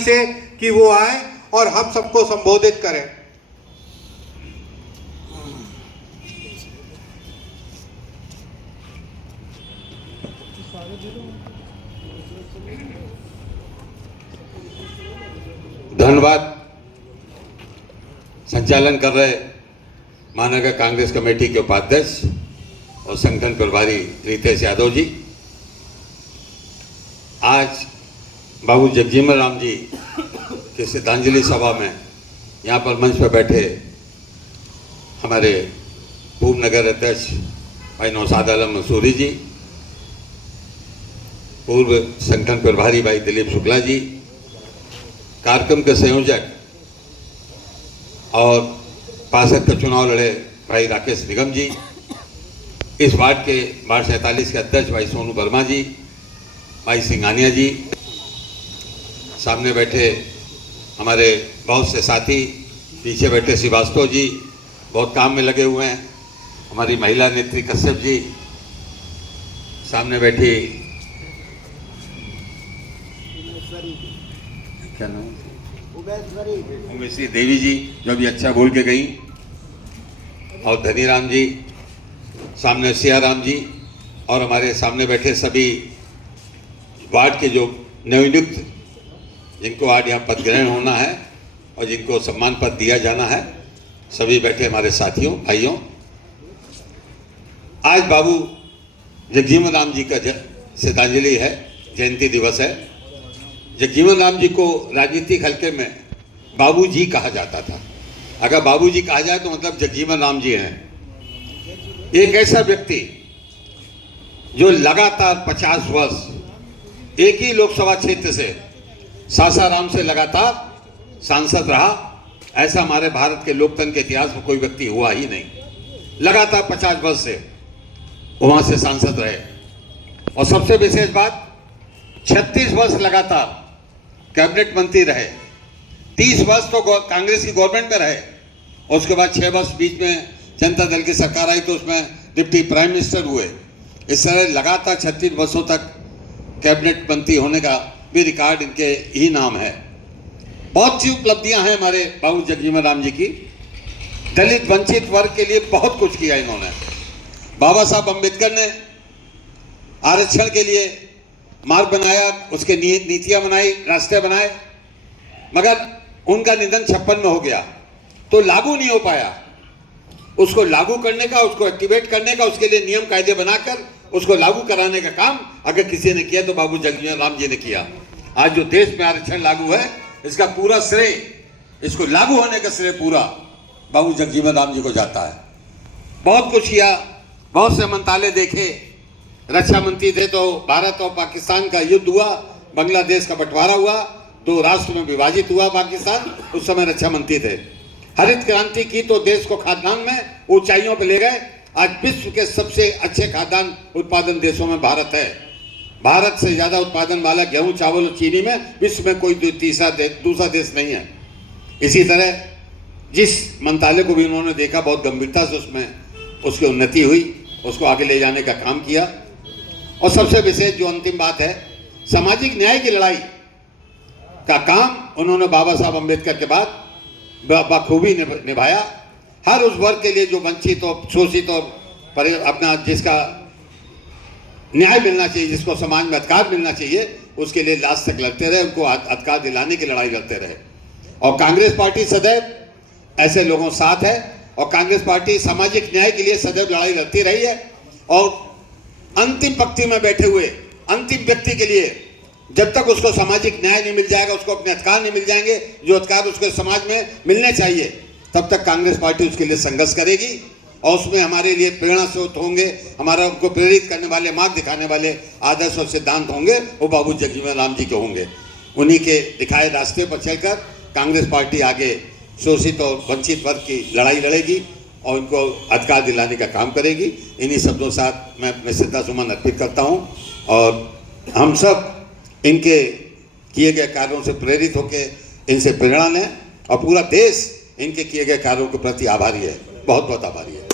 से कि वो आए और हम सबको संबोधित करें। धन्यवाद। संचालन कर रहे महानगर कांग्रेस कमेटी के उपाध्यक्ष और संगठन प्रभारी रितेश यादव जी, आज बाबू जगजीवन राम जी की श्रद्धांजलि सभा में यहाँ पर मंच पर बैठे हमारे पूर्व नगर अध्यक्ष भाई नौशाद आलम मंसूरी जी, पूर्व संगठन प्रभारी भाई दिलीप शुक्ला जी, कार्यक्रम के संयोजक और पार्षद का चुनाव लड़े भाई राकेश निगम जी, इस वार्ड 47 के अध्यक्ष भाई सोनू वर्मा जी, भाई सिंघानिया जी, सामने बैठे हमारे बहुत से साथी, पीछे बैठे श्रीवास्तव जी बहुत काम में लगे हुए हैं, हमारी महिला नेत्री कश्यप जी, सामने बैठी क्या नाम उमेश्वरी देवी जी जो भी अच्छा बोल के गई, और धनीराम जी, सामने सियाराम जी, और हमारे सामने बैठे सभी वार्ड के जो नवनियुक्त जिनको आज यहाँ पद ग्रहण होना है और जिनको सम्मान पद दिया जाना है, सभी बैठे हमारे साथियों भाइयों, आज बाबू जगजीवन राम जी का श्रद्धांजलि है, जयंती दिवस है। जगजीवन राम जी को राजनीतिक हल्के में बाबू जी कहा जाता था। अगर बाबू जी कहा जाए तो मतलब जगजीवन राम जी हैं। एक ऐसा व्यक्ति जो लगातार 50 वर्ष एक ही लोकसभा क्षेत्र से सासाराम से लगातार सांसद रहा, ऐसा हमारे भारत के लोकतंत्र के इतिहास में कोई व्यक्ति हुआ ही नहीं। लगातार 50 वर्ष से वहां से सांसद रहे, और सबसे विशेष बात 36 वर्ष लगातार कैबिनेट मंत्री रहे, 30 वर्ष तो कांग्रेस की गवर्नमेंट में रहे, और उसके बाद 6 वर्ष बीच में जनता दल की सरकार आई तो उसमें डिप्टी प्राइम मिनिस्टर हुए। इस तरह लगातार 36 वर्षों तक कैबिनेट मंत्री होने का भी रिकॉर्ड इनके ही नाम है। बहुत सी उपलब्धियां हैं हमारे बाबू जगजीवन राम जी की। दलित वंचित वर्ग के लिए बहुत कुछ किया इन्होंने। बाबा साहब अम्बेडकर ने आरक्षण के लिए मार्ग बनाया, उसके नीतियां बनाई, रास्ते बनाए, मगर उनका निधन 56 में हो गया तो लागू नहीं हो पाया। उसको लागू करने का, उसको एक्टिवेट करने का, उसके लिए नियम कायदे बनाकर उसको लागू कराने का काम अगर किसी ने किया तो बाबू जगजीवन राम जी ने किया। आज जो देश में आरक्षण लागू है, इसका पूरा श्रेय, इसको लागू होने का श्रेय पूरा बाबू जगजीवन राम जी को जाता है। बहुत कुछ किया, बहुत से मंत्रालय देखे, रक्षा मंत्री थे तो भारत और पाकिस्तान का युद्ध हुआ, बांग्लादेश का बंटवारा हुआ, 2 राष्ट्र में विभाजित हुआ पाकिस्तान, उस समय रक्षा मंत्री थे। हरित क्रांति की तो देश को खाद्यान्न में ऊंचाइयों पर ले गए। आज विश्व के सबसे अच्छे खाद्यान्न उत्पादन देशों में भारत है। भारत से ज्यादा उत्पादन वाला गेहूं, चावल और चीनी में विश्व में कोई दूसरा देश नहीं है। इसी तरह जिस मंत्रालय को भी उन्होंने देखा, बहुत गंभीरता से उसमें उसकी उन्नति हुई, उसको आगे ले जाने का काम किया। और सबसे विशेष जो अंतिम बात है, सामाजिक न्याय की लड़ाई का काम उन्होंने बाबा साहब अम्बेडकर के बाद बखूबी निभाया। हर उस वर्ग के लिए जो वंचित और शोषित और अपना जिसका न्याय मिलना चाहिए, जिसको समाज में अधिकार मिलना चाहिए, उसके लिए लास्ट तक लड़ते रहे, उनको अधिकार दिलाने की लड़ाई लड़ते रहे। और कांग्रेस पार्टी सदैव ऐसे लोगों साथ है, और कांग्रेस पार्टी सामाजिक न्याय के लिए सदैव लड़ाई लड़ती रही है। और अंतिम पंक्ति में बैठे हुए अंतिम व्यक्ति के लिए जब तक उसको सामाजिक न्याय नहीं मिल जाएगा, उसको अपने अधिकार नहीं मिल जाएंगे जो अधिकार उसको समाज में मिलने चाहिए, तब तक कांग्रेस पार्टी उसके लिए संघर्ष करेगी। और उसमें हमारे लिए प्रेरणा स्रोत होंगे, हमारा उनको प्रेरित करने वाले, मार्ग दिखाने वाले आदर्श और सिद्धांत होंगे, वो बाबू जगजीवन राम जी के होंगे। उन्हीं के दिखाए रास्ते पर चलकर कांग्रेस पार्टी आगे शोषित और वंचित वर्ग की लड़ाई लड़ेगी और उनको अधिकार दिलाने का काम करेगी। इन्हीं शब्दों के साथ मैं अपने श्रद्धा सुमन अर्पित करता हूँ, और हम सब इनके किए गए कार्यों से प्रेरित होकर इनसे प्रेरणा लें, और पूरा देश इनके किए गए कार्यों के प्रति आभारी है, बहुत बहुत आभारी है।